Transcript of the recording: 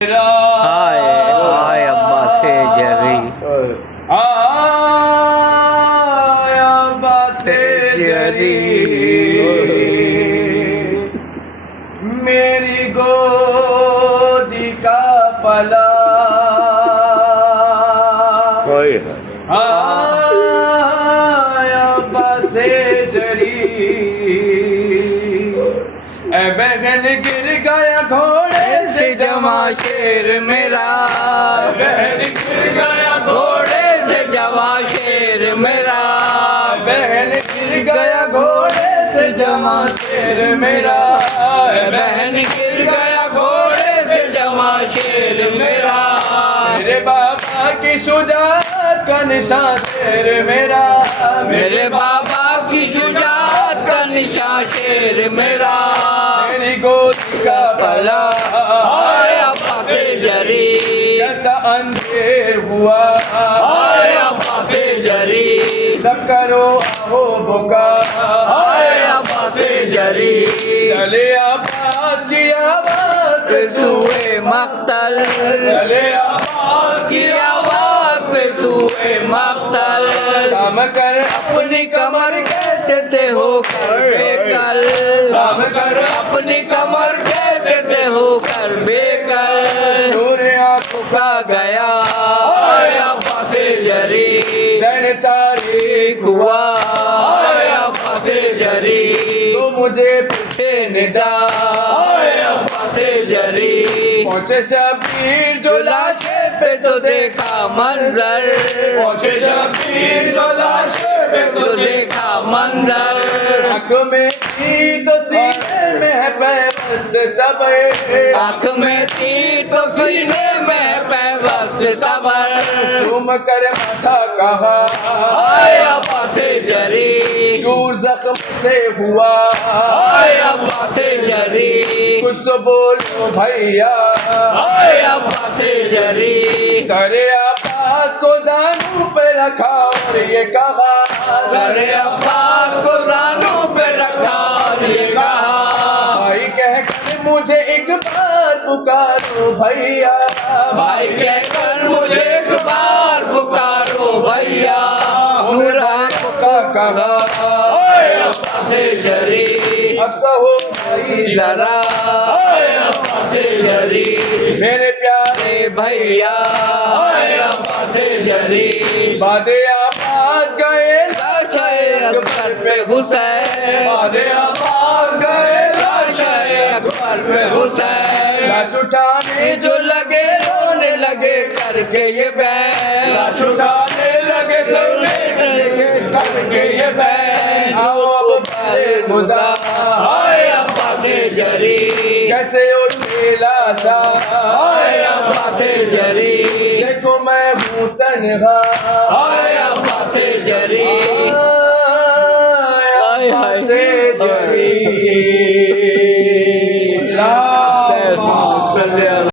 हाय हाय अब्बा से जरी हाय अब्बा से जरी मेरी गोदी का पला हाय अब्बा से जरी ए बहन गिर गया घोड़े से जमा शेर मेरा बहन गिर गया घोड़े से जवा शेर मेरा बहन गिर गया घोड़े से जमा शेर मेरा बहन गिर गया घोड़े से जमा शेर मेरा मेरे बाबा की शुजाअत का निशान शेर मेरा मेरे बाबा की शुजाअत का निशान शेर मेरा मेरी गोदी का भला हाय अब्बा से जरी कैसा अंधेर हुआ हाय अब्बा से जरी सब करो आहो बुका हाय अब्बा से जरी चले आवाज की आवाज पे सुए मख्तल चले आवाज की आवाज पे सुए मख्तल काम कर अपनी कमर कहते हो कर बेकल काम कर अपनी कमर कहते हो कर बेकल नूर आंखों का गया हाय अब्बा से जरी जन तारीख हुआ हाय अब्बा से जरी तो मुझे फिर से निदा हाय अब्बा से जरी पहुंचे शबीर जो लाशे पे तो देखा मंजर पहुंचे शबीर जो लाशे पे तो देखा मंजर आँख में थी तो सीने में है पैबस्त तबर आँख में थी तो सीने में पैबस्त तबर झूम कर माथा कहा हाय अब्बा से जरी चूर जख्म से हुआ हाय अब्बा से जरी कुछ तो बोलो भैया हाय अब्बा से जरी सरे अब्बास को जानू पे रखा और ये कहा सरे अब्बास को दानों पे रखा और ये कहा भाई कहकर मुझे एक बार पुकारो भैया भाई कहकर मुझे एक बार पुकारो भैया नूर आँखों का कहा हाय अब्बा से जरी अब कहो भाई जरा हाय अब्बा से जरी मेरे प्यारे भैया हाय अब्बा से जरी बादे आवाज गए लाशाए अकबर पे हुसैन बादे आवाज गए लाशाए अकबर पे हुसैन लाश उठाने जो लगे रोने लगे करके ये बैन लाश उठाने लगे करके ये बैन आओ अब बड़े खुदा हाय अब्बा से जरी कैसे उठे लाशा हाय अब्बा से जरी देखो मैं हूँ तन्हा हाय अब्बा से जरी हाय से जरी